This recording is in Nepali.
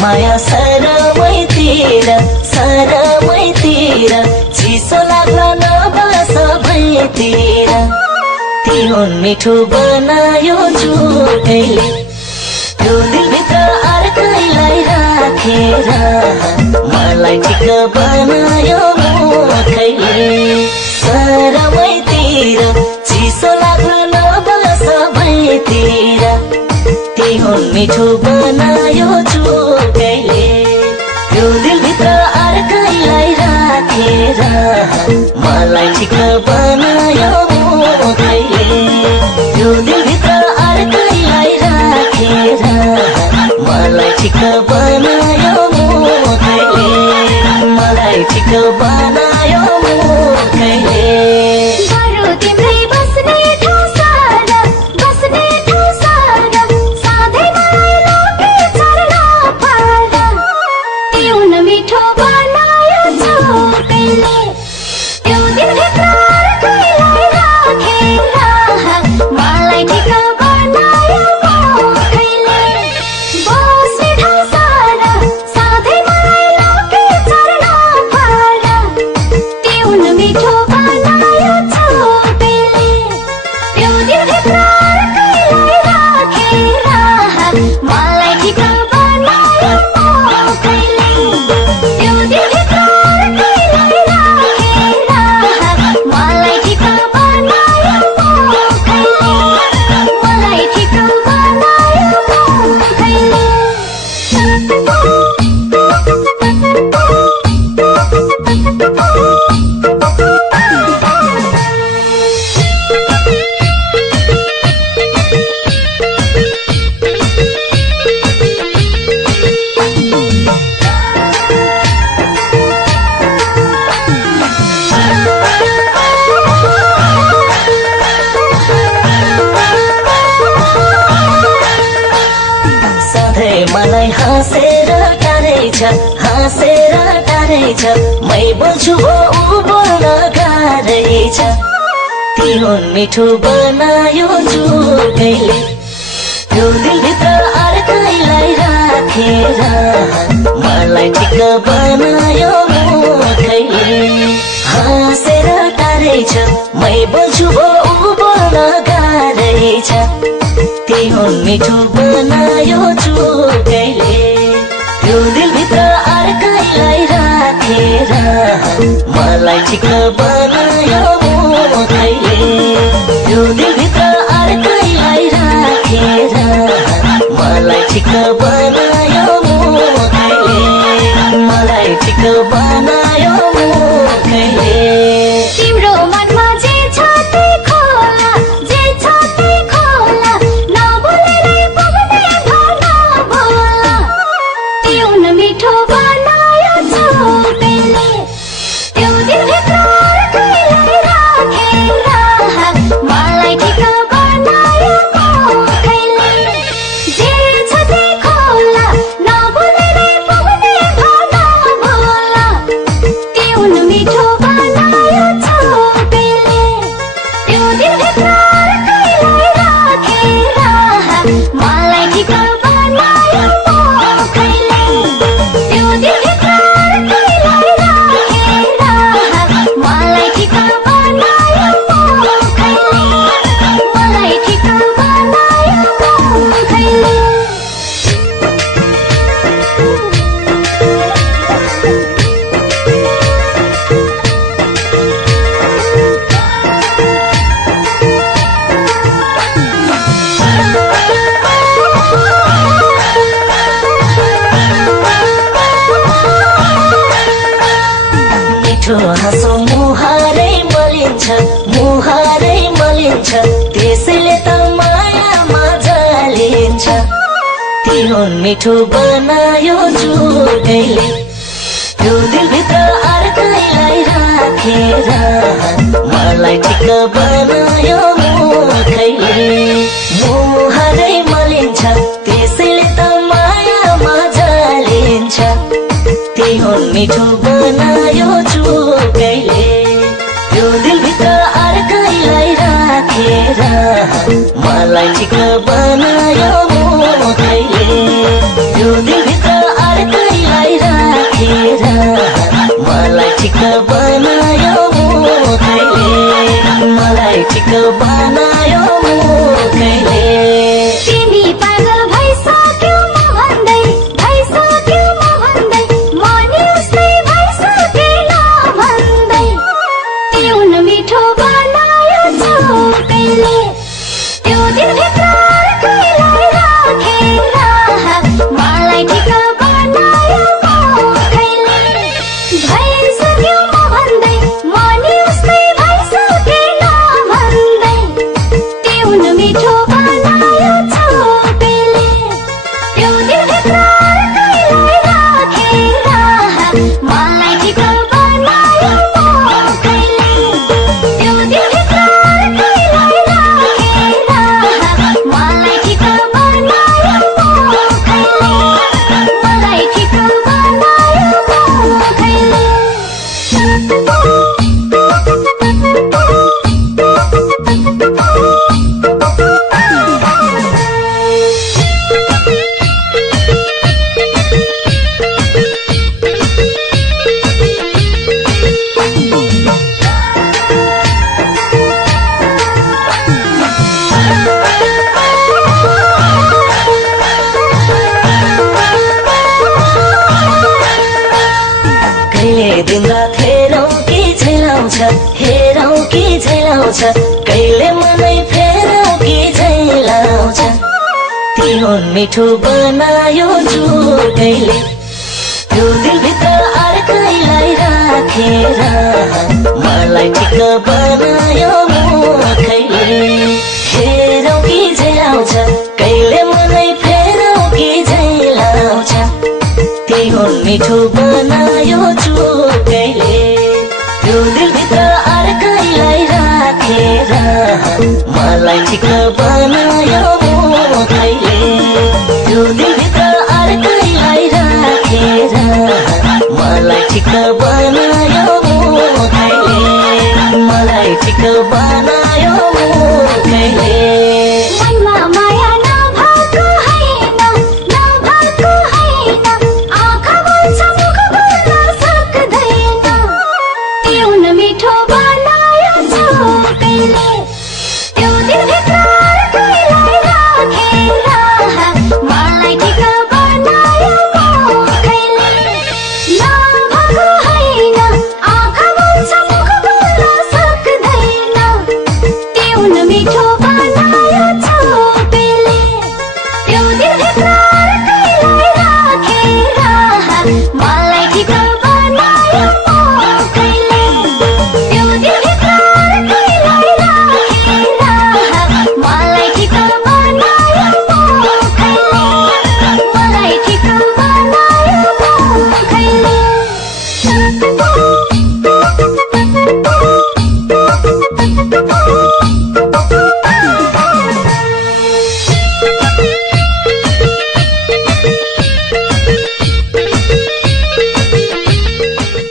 माया सरमैतिर चिसो लाग्न नबस भैतिर तिहुन मिठो बनायो झुटैले त्यो दिलभित्र अर्कैलाई राखेर मलाई ठिक बनायो मुखैले सरमैतिर चिसो लाग्न नबस भैतिर तिहुन मिठो बनायो झुटैले त्यो दिलभित्र अर्कैलाई राखेर मलाई ठिक बनायो मुखैले त्यो दिलभित्र अर्कैलाई राखेर मलाई ठिक बनायो मुखैले मलाई ठिक बनायो मुखैले मलाई हाँसेर टारेछ मै बोल्छु हो ऊ बोल्न गाह्रैछ तिहुन मिठो बनायो झुटैले त्यो दिलभित्र अर्कैलाई राखेर मलाई ठिक बनायो मुखैले हाँसेर टारेछ मै बोल्छु हो ऊ बोल्न गाह्रैछ तिहुन मिठो बनायो झुटैले त्यो दिलभित्र अर्कैलाई राखेर मलाई ठिक बनायो मुखैले त्यो दिलभित्र अर्कैलाई राखेर मलाई ठिक बनायो मुखैले मलाई ठिक बनायो मुखैले तिम्रो मनमा जे छ त्यही खोला जे छ त्यही खोला नबोलेरै पुग्ने भन भोला तिहुन मिठो बनायो झुटैले त्यो दिलभित्र अर्कैलाई राखेर मलाई ठिक बनायो मुखैले जे छ त्यही खोला नबोलेरै पुग्ने भन भोला तिहुन मिठो बनायो झुटैले त्यो दिलभित्र अर्कैलाई राखेर मलाई ठिक बनायो मुखैले त्यो दिलभित्र अर्कैलाई राखेर मलाई ठिक बनायो मुखैले मलाई ठिक बनायो मुखैले मिठो हाँसो मुहारै मलिन्छ त्यसैले त मायामा जलिन्छ तिहुन मिठो बनायो झुटैले त्यो मलाई ठिक बनायो मुखैले मुहारै मलिन्छ त्यसैले त माया मजालिन्छ त्यही हो मिठो बनायो चुकैले यो दिलभित्र अर्कैलाई राखेर मलाई ठिक बनायो मुखैले यो दिलभित्र अर्कैलाई राखेर मलाई ठिक बनायो मुखैले मलाई ठिक बनायो मुखैले तिमी पागल भइसक्यौ म भन्दै भइसक्यौ म भन्दै म नि उस्तै भइसकेन भन्दै तिउन मिठो बनायो चुकैले त्यो दिलभित्र अर्कैलाई राखेर मलाई ठिक बनायो मुखैले भइसक्यौ म भन्दै म नि उस्तै भइसकेन भन्दै तिउन मिठो बनायो चुकैले त्यो दिलभित्र अर्कैलाई राखेर मलाई ठिक बनायो मुखैले त्यो दिलभित्र अर्कैलाई राखेर मलाई ठिक बनायो मुखैले मलाई ठिक बनायो मुखैले कहिले दिनरात हेरौँ कि झैलाउँछ कहिले मनै फेरौँ कि झैलाउँछ तिम्रो मिठो बनायो चुकैले त्यो दिलभित्र अर्कैलाई राखेर मलाई ठिक बनायो मुखैले हेरौँ कि झैलाउँछ कहिले मनै फेरौँ कि झैलाउँछ त्यही हो मिठो बनायो चुकैले त्यो दिलभित्र अर्कैलाई राखेर मलाई ठिक बनायो मुखैले त्यो दिलभित्र अर्कैलाई राखेर मलाई ठिक बनायो मुखैले मलाई ठिक बनायो